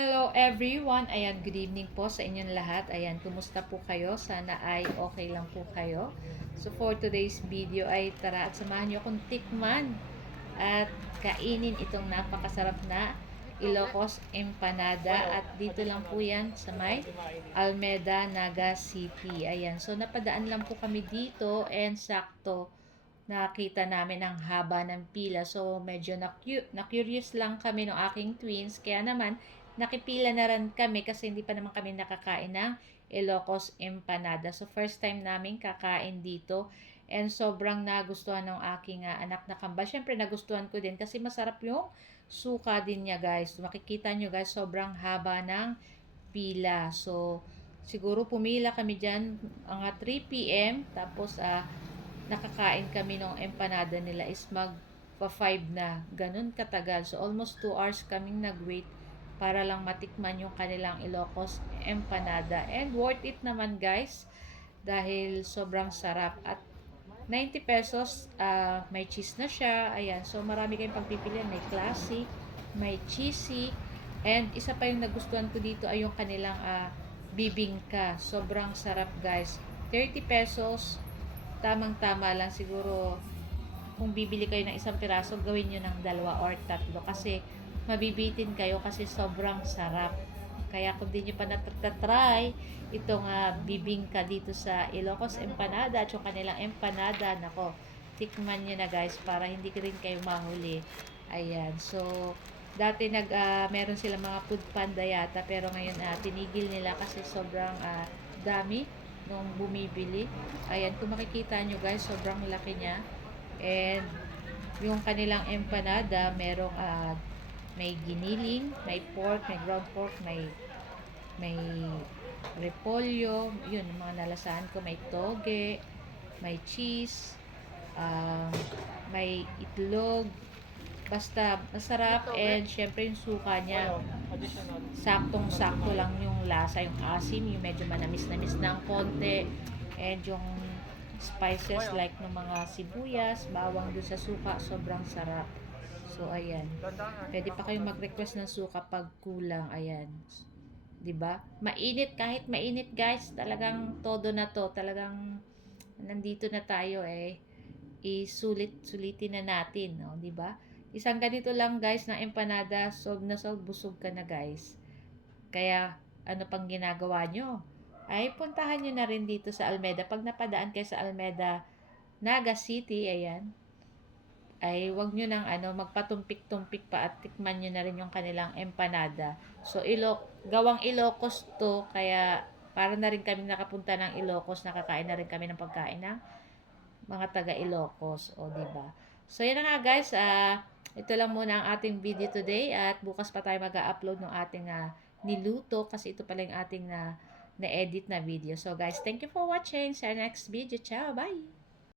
Hello everyone! Ayan, good evening po sa inyong lahat. Ayan, kumusta po kayo? Sana ay okay lang po kayo. So for today's video ay tara at samahan niyo akong tikman at kainin itong napakasarap na Ilocos Empanada at dito lang po yan sa may Almeda, Naga City. Ayan, so napadaan lang po kami dito and sakto nakita namin ang haba ng pila. So, medyo na-curious lang kami ng aking twins. Kaya naman, nakipila na rin kami kasi hindi pa naman kami nakakain ng Ilocos Empanada. So, first time namin kakain dito. And sobrang nagustuhan ng aking anak na kambal. Siyempre, nagustuhan ko din kasi masarap yung suka din niya, guys. Makikita nyo, guys, sobrang haba ng pila. So, siguro pumila kami dyan mga 3 p.m. Tapos, nakakain kami ng empanada nila is magpa 5 na. Ganun katagal. So, almost 2 hours kaming nag-wait para lang matikman yung kanilang Ilocos Empanada. And worth it naman, guys. Dahil sobrang sarap. At 90 pesos, may cheese na siya. Ayan. So, marami kayong pagpipilian. May classic, may cheesy. And isa pa yung nagustuhan ko dito ay yung kanilang bibingka. Sobrang sarap, guys. 30 pesos, tamang-tama lang siguro. Kung bibili kayo ng isang piraso, gawin nyo ng 2 or 3 kasi mabibitin kayo kasi sobrang sarap. Kaya kung di nyo pa natatry itong bibingka dito sa Ilocos Empanada at yung kanilang empanada, nako, tikman nyo na, guys, para hindi rin kayo mahuli. Ayan, so dati meron sila mga food panda yata, pero ngayon tinigil nila kasi sobrang dami nung bumibili. Ayan, kung makikita nyo, guys, sobrang laki niya. And yung kanilang empanada, merong may giniling, may pork, may ground pork, may repolyo, yun, mga nalasahan ko, may toge, may cheese, may itlog, basta masarap. And syempre yung suka niya, saktong-sakto lang yung lasa, yung asim, yung medyo manamis-namis ng konti, and yung spices like ng mga sibuyas, bawang dun sa suka, sobrang sarap. So ayan, pwede pa kayong mag-request ng suka pag kulang. Ayan, 'di ba? Mainit, kahit mainit, guys, talagang todo na to, talagang nandito na tayo sulitin na natin, no, 'di ba? Isang ganito lang, guys, na empanada, sob na sob, busog ka na, guys. Kaya ano pang ginagawa nyo? Ay puntahan nyo na rin dito sa Almeda. Pag napadaan kayo sa Almeda, Naga City, ayan, ay wag nyo nang magpatumpik-tumpik pa at tikman nyo na rin yung kanilang empanada. So, gawang Ilocos to, kaya para na rin kami nakapunta ng Ilocos, nakakain na rin kami ng pagkain ng mga taga Ilocos, o di ba? So, yun na nga, guys, ito lang muna ang ating video today at bukas pa tayo mag-upload ng ating niluto kasi ito pala yung ating na-edit na video. So, guys, thank you for watching. Sa next video. Ciao, bye!